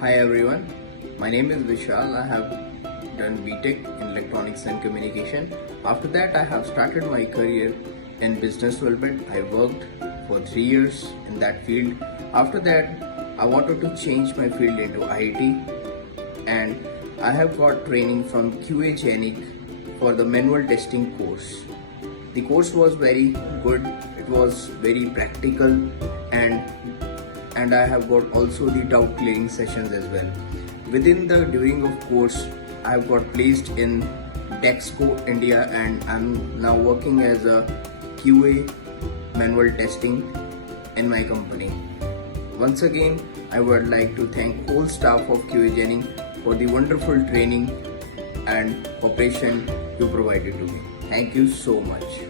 Hi everyone, my name is Vishal. I have done BTech in Electronics and Communication. After that, I have started my career in business development. I worked for 3 years in that field. After that, I wanted to change my field into IT, and I have got training from Knowledgenic for the manual testing course. The course was very good. It was very practical, and I have got also the doubt clearing sessions as well. Within the during of course, I have got placed in Dexco India, and I'm now working as a QA manual testing in my company. Once again, I would like to thank whole staff of QA for the wonderful training and cooperation you provided to me. Thank you so much.